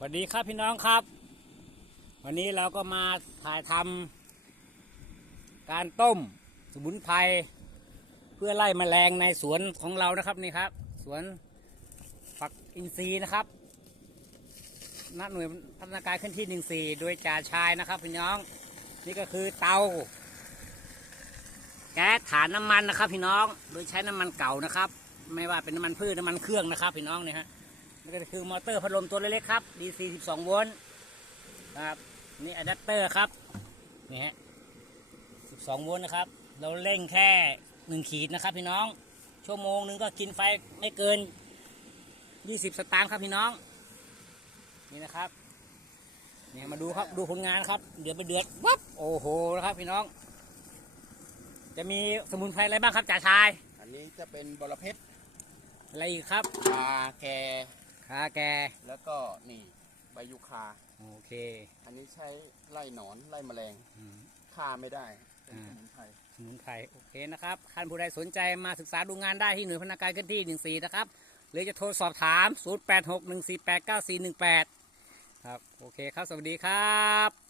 สวัสดีครับพี่น้องครับ วันนี้เราก็มาถ่ายทำการต้มสมุนไพรเพื่อไล่แมลงในสวนของเรานะครับนี่ครับ สวนฝักอินทรีย์นะครับณหน่วยพัฒนาการขึ้นที่หนึ่งสี่โดยจ่าชายนะครับพี่น้อง นี่ก็คือเตาแก๊สฐานน้ำมันนะครับ พี่น้องโดยใช้น้ำมันเก่านะครับ ไม่ว่าเป็นน้ำมันพืชน้ำมันเครื่องนะครับ พี่น้องเนี่ยฮะ นี่ก็คือมอเตอร์พัดลมตัวเล็กๆครับ DC 12 โวลต์ครับนี่อะแดปเตอร์ครับนี่ฮะ 12 โวลต์นะครับ เราเร่งแค่ 1 ขีดนะครับพี่น้อง ชั่วโมงหนึงก็กินไฟไม่เกิน 20 สตางค์ครับพี่น้อง นี่นะครับเนี่ยมาดูครับดูผลงานครับ เดือดไปเดือดวับโอ้โหนะครับพี่น้อง จะมีสมุนไพรอะไรบ้างครับจ่าชาย อันนี้จะเป็นบรเพชรอะไรอีกครับคาแก ขาแกแล้วก็นี่ใบยูคา โอเคอันนี้ใช้ไล่หนอนไล่แมลงอืม ฆ่าไม่ได้เป็นอ่า สมุนไพร สมุนไพรโอเคนะครับท่านผู้ใดสนใจมาศึกษาดูงานได้ที่หน่วยพนักงานเคลื่อนที่ 14 นะครับ หรือจะโทรสอบถาม 0861489418 ครับ โอเคครับ สวัสดีครับ